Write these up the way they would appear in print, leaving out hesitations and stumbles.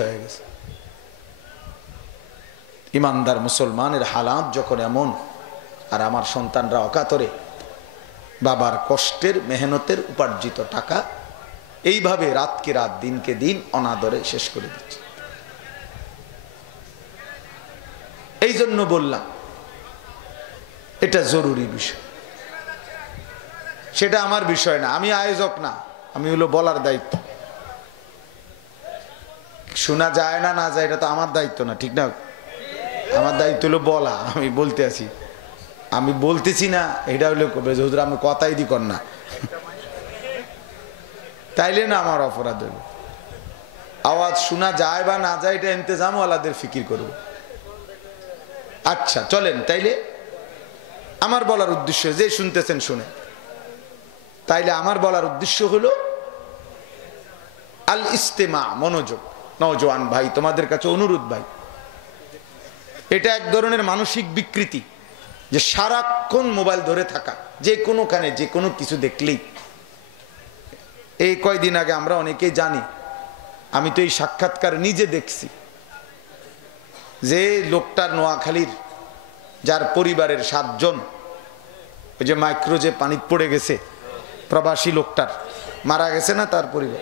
হয়ে গেছে। ইমানদার মুসলমানের হালাত যখন এমন, আর আমার সন্তানরা অকাতরে বাবার কষ্টের মেহনতের উপার্জিত টাকা এইভাবে রাতকে রাত দিনকে দিন অনাদরে শেষ করে দিচ্ছে। এই জন্য বললাম এটা জরুরি বিষয়, সেটা আমার বিষয় না, আমি আয়োজক না, আমি হলো বলার দায়িত্ব। শোনা যায় না না যায় এটা তো আমার দায়িত্ব না, ঠিক না? আমার দায়িত্ব হলো বলা, আমি বলতে আছি, আমি বলতেছি না এটা হলো হুজুর আমি কথাই দি কর না, তাইলে না আমার অপরাধ হইল। আওয়াজ শোনা যায় বা না যায় এটা ইন্তেজাম ওয়ালাদের ফিকির করব। আচ্ছা চলেন, তাইলে আমার বলার উদ্দেশ্য, যে শুনতেছেন শুনে, তাইলে আমার বলার উদ্দেশ্য হলো আল ইস্তেমা, মনোযোগ। নওজোয়ান ভাই, তোমাদের কাছে অনুরোধ ভাই, এটা এক ধরনের মানসিক বিকৃতি যে সারাক্ষণ মোবাইল ধরে থাকা, যে কোনোখানে যে কোনো কিছু দেখলেই। এই কয়দিন আগে আমরা অনেকেই জানি, আমি তো এই সাক্ষাৎকার নিজে দেখছি, যে লোকটার নোয়াখালীর যার পরিবারের 7 জন ওই যে মাইক্রো যে পানি পড়ে গেছে, প্রবাসী লোকটার মারা গেছে না তার পরিবার,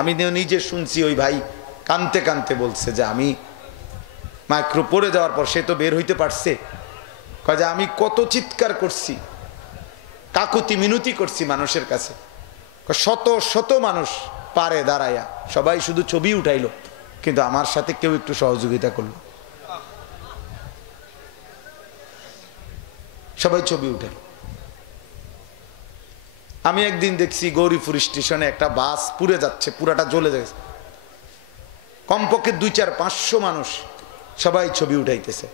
আমি নিজে শুনছি। ওই ভাই কানতে কানতে বলছে যে আমি মাইক্রো পড়ে যাওয়ার পর, সে তো বের হইতে পারছে, কয় যে আমি কত চিৎকার করছি, কাকুতি মিনতি করছি মানুষের কাছে, শত শত মানুষ পারে দাঁড়াইয়া, সবাই শুধু ছবি উঠাইলো, কিন্তু আমার সাথে কেউ একটু সহযোগিতা করলো, সবাই ছবি উঠাইল। আমি একদিন দেখছি গৌরীপুর স্টেশনে একটা বাস পুড়ে যাচ্ছে, পুরাটা জ্বলে যাচ্ছে, কমপক্ষে 200-500 মানুষ সবাই ছবি উঠাইতেছে।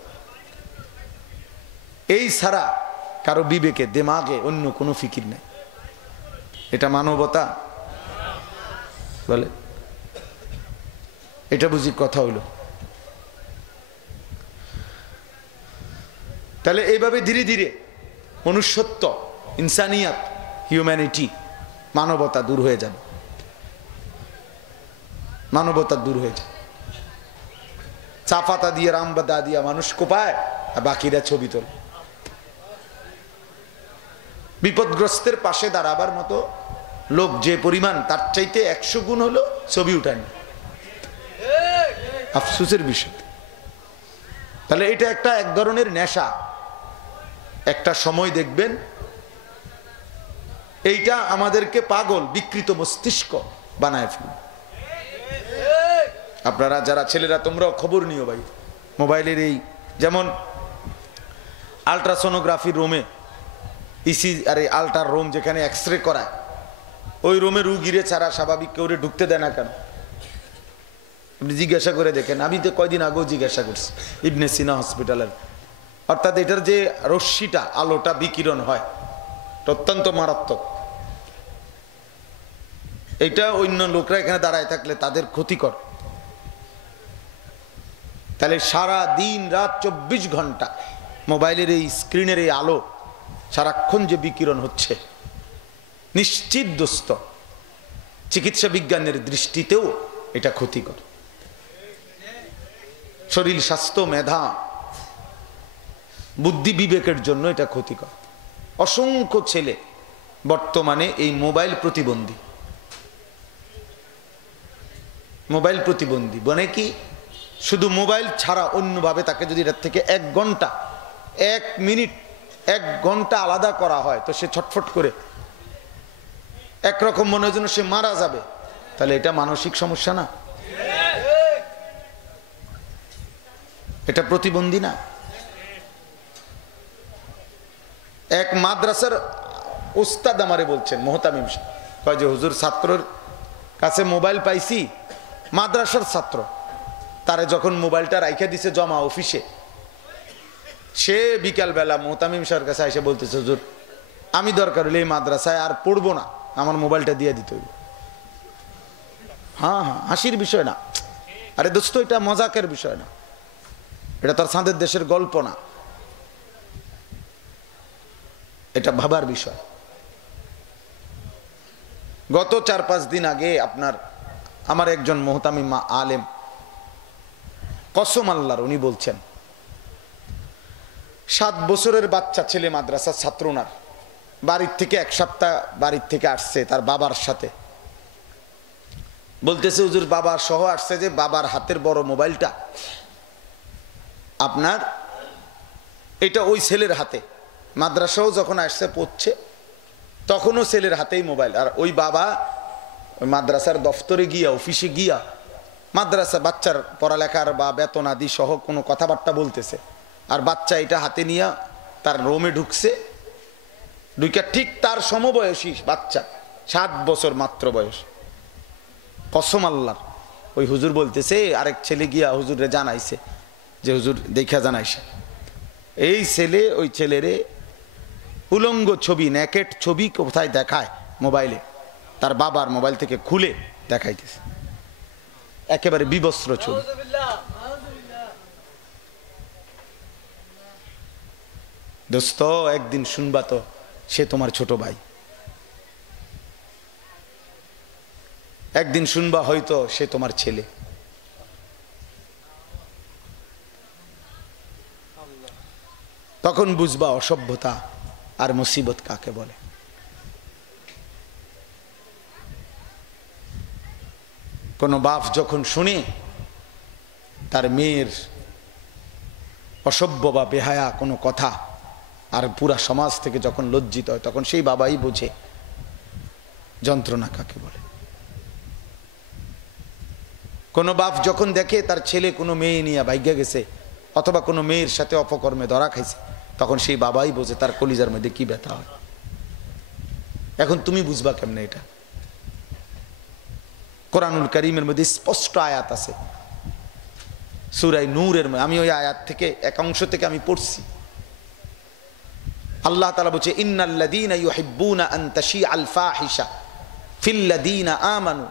এই ছাড়া কারো বিবেকে দিমাগে অন্য কোনো ফিকির নেই। এটা মানবতা বলে? এটা বুঝি কথা হইল? তাহলে এইভাবে ধীরে ধীরে মনুষ্যত্ব, ইনসানিয়াত, হিউম্যানিটি, মানবতা দূর হয়ে যাবে, মানবতা দূর হয়ে যাবে। চাপাতা দিয়ে রামবাদা দিয়া মানুষ কোপায়, আর বাকিরা ছবি তোলে। বিপদগ্রস্তের পাশে দাঁড়াবার মতো লোক যে পরিমাণ, তার চাইতে 100 গুণ হলো ছবি উঠান। আফসোসের বিষয়। তাহলে এটা একটা এক ধরনের নেশা। একটা সময় দেখবেন এইটা আমাদেরকে পাগল, বিকৃত মস্তিষ্ক বানায় ফেলবে। আপনারা যারা ছেলেরা তোমরাও খবর নিও ভাই, মোবাইলের এই যেমন আলট্রাসোনোগ্রাফির রুমে ইসি আরে আলট্রার রুম যেখানে এক্সরে করায়, ওই রুমে রুগীরে ছাড়া স্বাভাবিক কেউ ঢুকতে দেয় না কেন? আপনি জিজ্ঞাসা করে দেখেন। আমি তো কয়দিন আগেও জিজ্ঞাসা করছি ইবনে সিনা হসপিটালের। অর্থাৎ এটার যে রশ্মিটা, আলোটা বিকিরণ হয় অত্যন্ত মারাত্মক। এটা অন্য লোকরা এখানে দাঁড়ায় থাকলে তাদের ক্ষতিকর। তাহলে সারা দিন রাত 24 ঘন্টা মোবাইলের এই স্ক্রিনের এই আলো সারাক্ষণ যে বিকিরণ হচ্ছে, নিশ্চিত দোস্ত চিকিৎসা বিজ্ঞানের দৃষ্টিতেও এটা ক্ষতিকর। শরীর স্বাস্থ্য, মেধা, বুদ্ধি বিবেকের জন্য এটা ক্ষতিকর। অসংখ্য ছেলে বর্তমানে এই মোবাইল প্রতিবন্ধী। মোবাইল প্রতিবন্ধী মানে কি? শুধু মোবাইল ছাড়া অন্যভাবে তাকে যদি এটার থেকে 1 ঘন্টা, 1 মিনিট, 1 ঘন্টা আলাদা করা হয় তো সে ছটফট করে, একরকম মনে হয় যেন সে মারা যাবে। তাহলে এটা মানসিক সমস্যা না? এটা প্রতিবন্ধী না? এক মাদ্রাসার ওস্তাদ আমারে বলছেন, মোহতামিম সাহেব, কয় যে হুজুর ছাত্রর কাছে মোবাইল পাইছি, মাদ্রাসার ছাত্র, তারে যখন মোবাইলটা রাইখা দিছে জমা অফিসে, সে বিকালবেলা মোহতামিম সাহেবের কাছে এসে বলতেছে, হুজুর আমি দরকার হলে এই মাদ্রাসায় আর পড়বো না, আমার মোবাইলটা দিয়ে দিতে হইব। হ্যাঁ হ্যাঁ, হাসির বিষয় না। আরে দোস্ত, এটা মজাকের বিষয় না, এটা তার সাঁদের দেশের গল্প না, এটা ভাবার বিষয়। গত 4-5 দিন আগে আমার একজন মোহতামিম আলেম কসম আল্লাহর, উনি বলছেন 7 বছরের বাচ্চা ছেলে, মাদ্রাসার ছাত্র ওনার, বাড়ির থেকে 1 সপ্তাহ বাড়ির থেকে আসছে তার বাবার সাথে। বলতেছে হুজুর বাবা সহ আসছে, যে বাবার হাতের বড় মোবাইলটা আপনার, এটা ওই ছেলের হাতে। মাদ্রাসাও যখন আসছে পড়ছে তখনও ছেলের হাতেই মোবাইল। আর ওই বাবা ওই মাদ্রাসার দফতরে গিয়া, অফিসে গিয়া মাদ্রাসা বাচ্চার পড়ালেখার বা বেতন আদি সহ কোনো কথাবার্তা বলতেছে, আর বাচ্চা এটা হাতে নিয়ে তার রোমে ঢুকছে। ঢুকে ঠিক তার সমবয়সী বাচ্চা, 7 বছর মাত্র বয়স। কসম আল্লাহর, ওই হুজুর বলতেছে আরেক ছেলে গিয়া হুজুরে জানাইছে, যে হুজুর দেখা জানাইছে এই ছেলে ওই ছেলেরে উলঙ্গ ছবি, নেকেট ছবি কোথায় দেখায় মোবাইলে, তার বাবার মোবাইল থেকে খুলে দেখাইতেছে, একেবারে বিবস্ত্র ছবি। দোস্ত একদিন শুনবা তো, সে তোমার ছোট ভাই। একদিন শুনবা হয়তো সে তোমার ছেলে। তখন বুঝবা অসভ্যতা আর মুসিবত কাকে বলে। কোন বাপ যখন শুনে তার মেয়ের অসভ্য বা বেহায়া কোনো কথা, আর পুরা সমাজ থেকে যখন লজ্জিত হয়, তখন সেই বাবাই বোঝে যন্ত্রণা কাকে বলে। কোনো বাপ যখন দেখে তার ছেলে কোনো মেয়ে নিয়ে ভাগ্যা গেছে, অথবা কোনো মেয়ের সাথে অপকর্মে ধরা খাইছে, তখন সেই বাবাই বোঝে তার কলিজার মধ্যে কি ব্যথা হয়। এখন তুমি বুঝবা কেমনে এটা? কোরআনুল কারীমের মধ্যে স্পষ্ট আয়াত আছে, সূরা নূরের মধ্যে। আমি ওই আয়াত থেকে এক অংশ থেকে আমি পড়ছি। আল্লাহ তাআলা বলছে, ইন্নাল্লাযীনা ইউহিব্বুনা আন তাশিআল ফাহিশা ফিল্লাযীনা আমানু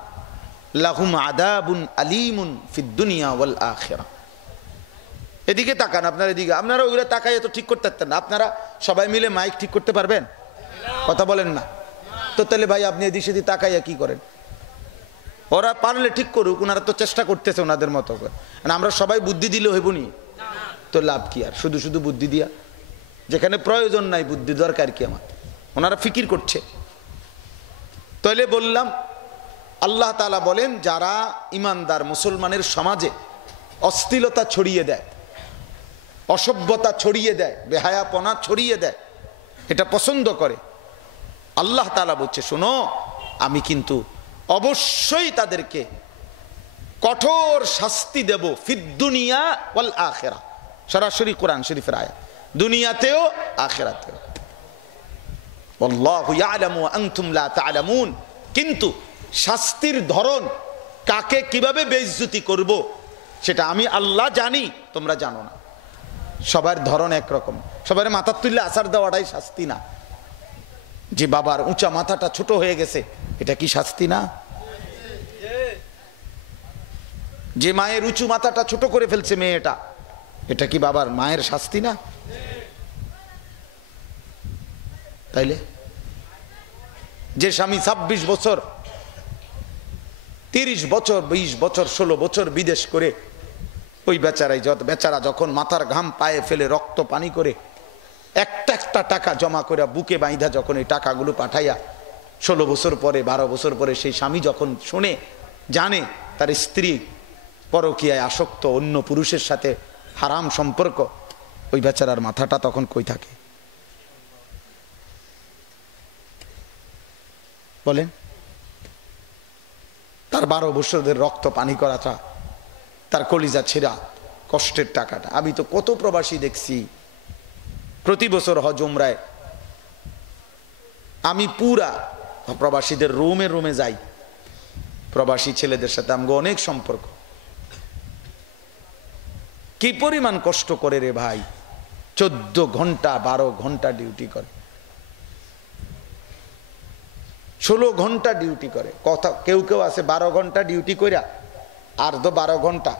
লাহুম আযাবুন আলীমুন ফিদ দুনিয়া ওয়াল আখিরাহ। এদিকে তাকান, আপনারা এদিকে, আপনারা ওইগুলো তাকাইয়া তো ঠিক করতে পারতেন না। আপনারা সবাই মিলে মাইক ঠিক করতে পারবেন? কথা বলেন না তো। তাহলে ভাই আপনি এদিক সেদিক তাকাইয়া কি করেন? ওরা পারলে ঠিক করুক, ওনারা তো চেষ্টা করতেছে ওনাদের মতো করে। আমরা সবাই বুদ্ধি দিলে হইব নি? তো লাভ কি আর শুধু শুধু বুদ্ধি দিয়া? যেখানে প্রয়োজন নাই বুদ্ধি দরকার কি আমার? ওনারা ফিকির করছে। তাইলে বললাম, আল্লাহ তাআলা বলেন যারা ইমানদার মুসলমানের সমাজে অশ্লীলতা ছড়িয়ে দেয়, অসভ্যতা ছড়িয়ে দেয়, বেহায়াপনা ছড়িয়ে দেয়, এটা পছন্দ করে, আল্লাহ তাআলা বলছে শোনো, আমি কিন্তু অবশ্যই তাদেরকে কঠোর শাস্তি দেব ফিদ দুনিয়া ওয়াল আখিরাহ। সরাসরি কোরআন শরীফের আয়াত, দুনিয়াতেও আখিরাতেও। আল্লাহু ইয়ালামু ওয়া আনতুম লা তা'লামুন। কিন্তু শাস্তির ধরন, কাকে কিভাবে বেইজ্জতি করব, সেটা আমি আল্লাহ জানি, তোমরা জানো না। সবার ধরন একরকম। সবার মাথা তুললে আছার দেওয়াটাই শাস্তি না? যে বাবার উঁচা মাথাটা ছোট হয়ে গেছে, এটা কি শাস্তি না? যে মায়ের উঁচু মাথাটা ছোট করে ফেলছে মেয়েটা, এটা কি বাবার মায়ের শাস্তি না? তাইলে যে স্বামী 26 বছর 30 বছর 20 বছর 16 বছর বিদেশ করে, ওই বেচারা যখন মাথার ঘাম পায়ে ফেলে রক্ত পানি করে একটা একটা টাকা জমা করে বুকে বাইন্ধা যখন এই টাকাগুলো পাঠাইয়া 16 বছর পরে 12 বছর পরে সেই স্বামী যখন শুনে জানে তার স্ত্রী পরকীয়ায় আসক্ত, অন্য পুরুষের সাথে হারাম সম্পর্ক, ওই বেচারার মাথাটা তখন কই থাকে বলেন? তার 12 বছরের রক্ত পানি করাটা, তার কলিজা ছেঁড়া কষ্টের টাকাটা। আমি তো কত প্রবাসী দেখছি প্রতি বছর হজ উমরায়, আমি পুরা প্রবাসীদের রুমে রুমে যাই, প্রবাসী ছেলেদের সাথে আমগো অনেক সম্পর্ক। কি পরিমাণ কষ্ট করে রে ভাই, 14 ঘন্টা 12 ঘন্টা ডিউটি করে, 16 ঘন্টা ডিউটি করে। কথা কেউ কেউ আছে 12 ঘন্টা ডিউটি কইরা আর তো 12 ঘন্টা,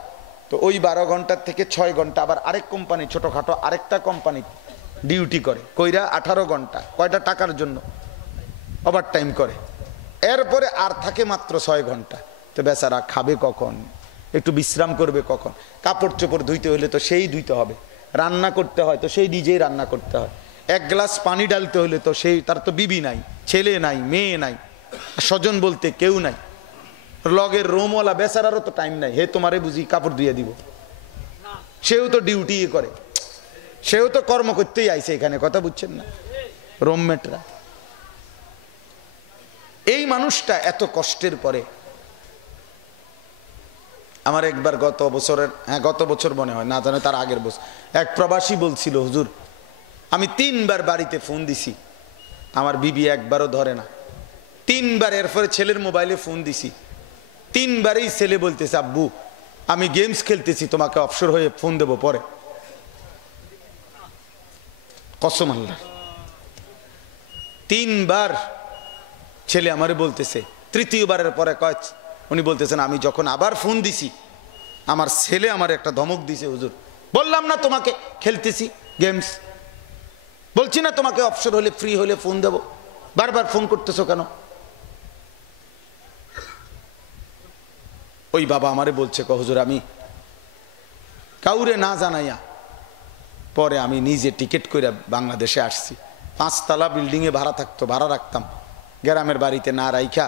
তো ওই 12 ঘন্টার থেকে 6 ঘন্টা আবার আরেক কোম্পানি, ছোটখাটো আরেকটা কোম্পানি ডিউটি করে, কইরা 18 ঘন্টা। কয়টা টাকার জন্য? ওভার টাইম করে। এরপরে আর থাকে মাত্র 6 ঘন্টা। তো বেচারা খাবে কখন, একটু বিশ্রাম করবে কখন, কাপড় চোপড় ধুইতে হলে তো সেই ধুইতে হবে, রান্না করতে হয় তো সেই নিজেই রান্না করতে হয়, এক গ্লাস পানি ডালতে হলে তো সেই, তার তো বিবি নাই, ছেলে নাই, মেয়ে নাই, স্বজন বলতে কেউ নাই, লগের রোমওয়ালা বেচারারও তো টাইম নাই, হে তোমারে বুঝি কাপড় ধুয়ে দিব, সেও তো ডিউটি করে, সেও তো কর্ম করতেই আইছে এখানে, কথা বুঝছেন না রুমমেটরা। এই মানুষটা এত কষ্টের পরে, আমার একবার গত বছর মনে হয়, না জানে তার আগের বছর, এক প্রবাসী বলছিল, হুজুর আমি 3 বার বাড়িতে ফোন দিছি, আমার বিবি একবারও ধরে না, 3 বার, এরপরে ছেলের মোবাইলে ফোন দিছি, 3 বারেই ছেলে বলতেছে আব্বু আমি গেমস খেলতেছি, তোমাকে অবসর হয়ে ফোন দেবো পরে। কসম আল্লাহ, 3 বার ছেলে আমারে বলতেছে, তৃতীয়বারের পরে উনি বলতেছেন আমি যখন আবার ফোন দিছি, আমার ছেলে আমার একটা ধমক দিছে, হুজুর বললাম না তোমাকে খেলতেছি গেমস, বলছি না তোমাকে অবসর হলে ফ্রি হলে ফোন দেব, বারবার ফোন করতেছো কেন? ওই বাবা আমারে বলছে, হুজুর আমি কাউরে না জানাইয়া পরে আমি নিজে টিকিট করে বাংলাদেশে আসছি, 5 তলা বিল্ডিংয়ে ভাড়া থাকতো, ভাড়া রাখতাম, গ্রামের বাড়িতে না রাইখা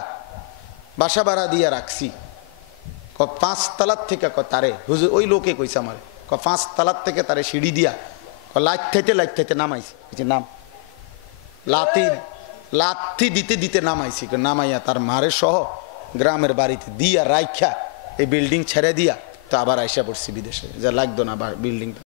বাসা ভাড়া দিয়ে রাখছি, 5 তলার থেকে তারে হুজুর, ওই লোকে কইছে আমার, 5 তলার থেকে তারে সিঁড়ি দিয়া লাইট থাইতে নামাইছি, নাম লাথি দিতে দিতে নামাইছি, নামাইয়া তার মারে সহ গ্রামের বাড়িতে দিয়া রাইখা এই বিল্ডিং ছেড়ে দিয়া তো আবার আইসা পড়ছি বিদেশে, যা লাগতো না বিল্ডিংটা।